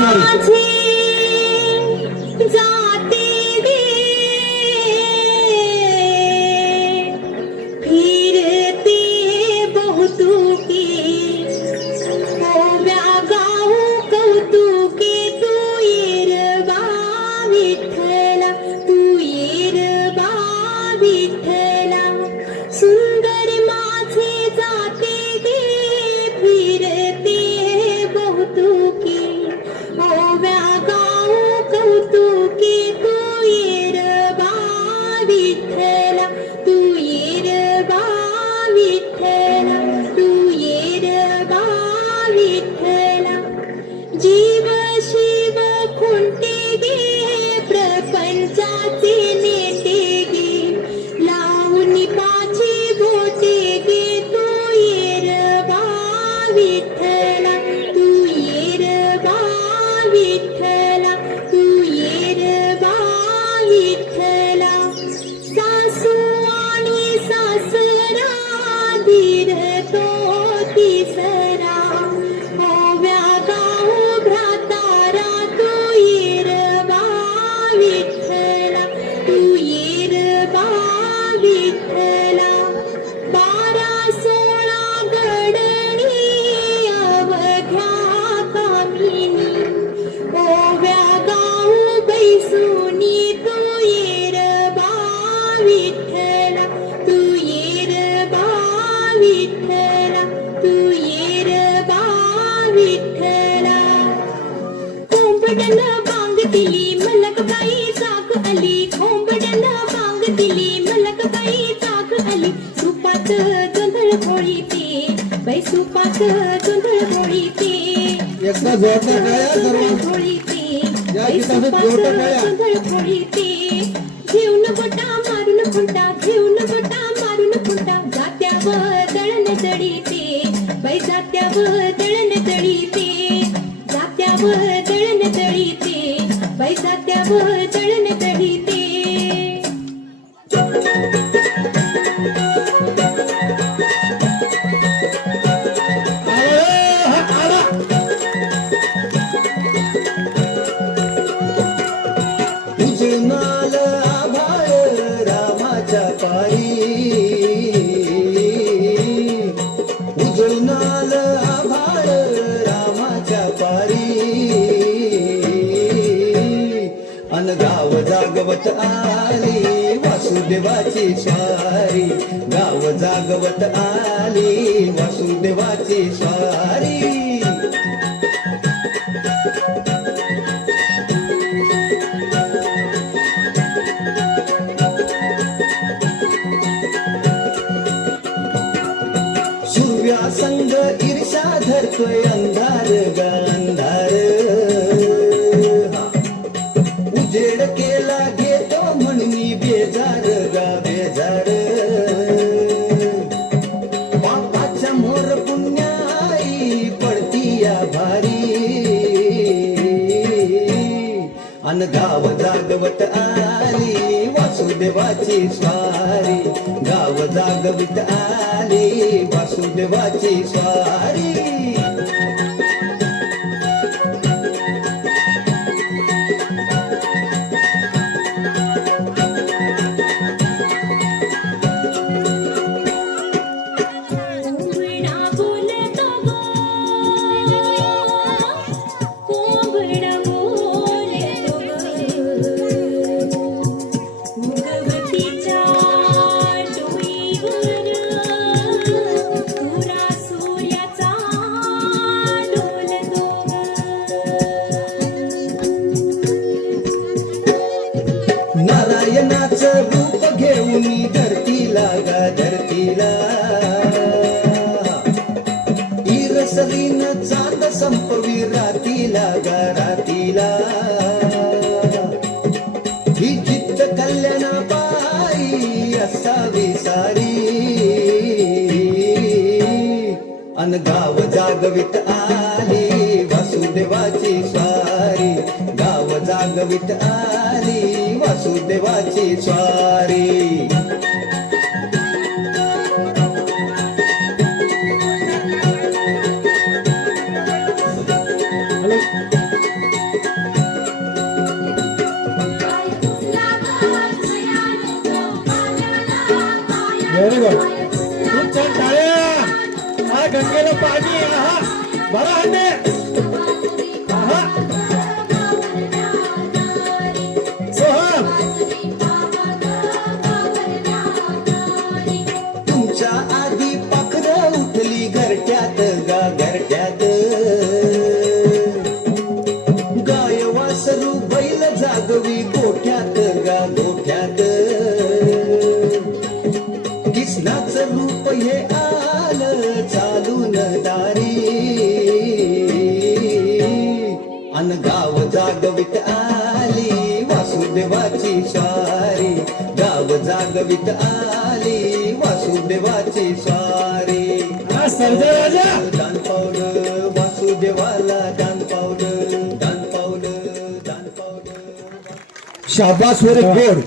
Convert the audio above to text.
माझे जाते गे फिरते बहुतुके ओव्या गाऊ कौतुके तू येरबा विठ्ठला तू येरबा विठ्ठला सुंदर माझे जाते गे फिरते बहुतुके ओव्या गाऊ कौतुके तू येरबा विठ्ठला तू येरबा विठ्ठला तू येरबा विठ्ठला जीव शिव कोणते गे प्रपंचाचे नेते गे लावून पाची बोटे गे तू येरबा विठ्ठला तू येरबा विठ्ठला तू येरबा विठ्ठला सासू आणि सासरा धीर तो तिसरा ओव्या गाऊ भ्रातारा तू येरबा विठ्ठला तू येरबा विठ्ठला 12-16 गडणी अवघ्या कामिनी ओव्या गाऊ बैसुनी तू येरबा विठ्ठला तू येरबा विठ्ठला तू येरबा विठ्ठला कोंबडन बांग दिली मलकबाई जाग आली कोंबडन बांग दिली मलकबाई जाग आली सुपात गोंधळ घोळीते बाई सुपात गोंधळ घोळीते एकदा जोरदार गाया सर्व घोळीते या बाई गीताचं सुपात जोरदार गाया गोंधळ घोळीते घेऊन गोटा मारून खुंटा घेऊन गोटा मारून खुंटा जात्यावर दळण दळीते बाई जात्यावर दळण दळीते जात्यावर दळण दळीते बाई जात्यावर दळण दळीते उजनाल आभाळ रामाच्या पायी उजनाल आभाळ रामाच्या पारी अन गाव जागवत आली वासुदेवाची स्वारी गाव जागवत आली वासुदेवाची स्वारी संग ईर्षा धरतोय अंधार ग अंधार उजेड केला घेतो म्हणून बेजार गा बेजार बापाच्या मोर पुण्याई पडती या भारी अन गाव जागवत आली वासुदेवाची स्वारी गाव जागवित आली वासुदेवाची स्वारी नारायणाचं रूप घेऊन धरतीला गा धरतीला इरसलीन चांद संपवी रातीला गा रातीला ही जिद्द कल्याणा बाई असावी सारी अन गाव जागवित आली वासुदेवाची स्वारी गाव जागवित आली वासुदेवाची स्वारी व्हेरी गुड खूप छान टाळ्या हा गंगेला पाणी हा बरा हाते हा सोहम तुमच्या आधी पाखरं उठली घरट्यात गा घरट्यात गाय वासरू बैल जागवी गोठ्यात गा गोठ्यात किसनाचं रूप हे आलं चालून दारी अन गाव जागवित आली वासुदेवाची स्वारी गाव जागवित आली वासुदेवाची स्वारी हा सर्जा राजा दान पावलं वासुदेवाला दान पावलं दान पावलं दान पावलं शाबास व्हेरी गुड